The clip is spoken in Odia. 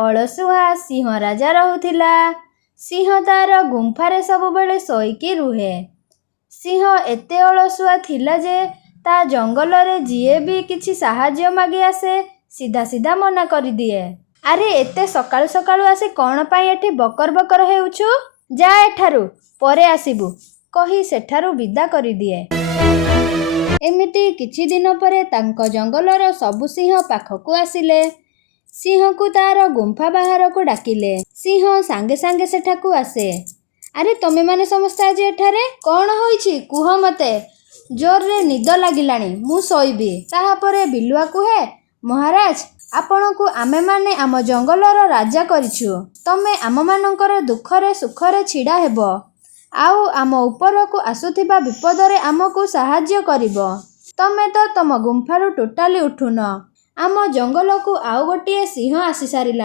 ଅଳସୁଆ ସିଂହ ରାଜା ରହୁଥିଲା। ସିଂହ ତାର ଗୁମ୍ଫାରେ ସବୁବେଳେ ଶୋଇକି ରୁହେ। ସିଂହ ଏତେ ଅଳସୁଆ ଥିଲା ଯେ ତା ଜଙ୍ଗଲରେ ଯିଏ ବି କିଛି ସାହାଯ୍ୟ ମାଗି ଆସେ ସିଧା ସିଧା ମନା କରିଦିଏ। ଆରେ ଏତେ ସକାଳୁ ସକାଳୁ ଆସି କ'ଣ ପାଇଁ ଏଠି ବକର ବକର ହେଉଛୁ? ଯା ଏଠାରୁ, ପରେ ଆସିବୁ କହି ସେଠାରୁ ବିଦା କରିଦିଏ। ଏମିତି କିଛି ଦିନ ପରେ ତାଙ୍କ ଜଙ୍ଗଲର ସବୁ ସିଂହ ପାଖକୁ ଆସିଲେ। ସିଂହକୁ ତାର ଗୁମ୍ଫା ବାହାରକୁ ଡାକିଲେ। ସିଂହ ସାଙ୍ଗେ ସାଙ୍ଗେ ସେଠାକୁ ଆସେ। ଆରେ ତମେମାନେ ସମସ୍ତେ ଆଜି ଏଠାରେ? କ'ଣ ହୋଇଛି କୁହ ମୋତେ? ଜୋରରେ ନିଦ ଲାଗିଲାଣି, ମୁଁ ଶୋଇବି। ତାହାପରେ ବିଲୁଆ କୁହେ, ମହାରାଜ, ଆପଣଙ୍କୁ ଆମେମାନେ ଆମ ଜଙ୍ଗଲର ରାଜା କରିଛୁ। ତମେ ଆମମାନଙ୍କର ଦୁଃଖରେ ସୁଖରେ ଛିଡ଼ା ହେବ, ଆଉ ଆମ ଉପରକୁ ଆସୁଥିବା ବିପଦରେ ଆମକୁ ସାହାଯ୍ୟ କରିବ। ତମେ ତ ତମ ଗୁମ୍ଫାରୁ ଟୋଟାଲି ଉଠୁନ। ଆମ ଜଙ୍ଗଲକୁ ଆଉ ଗୋଟିଏ ସିଂହ ଆସିସାରିଲାଣି।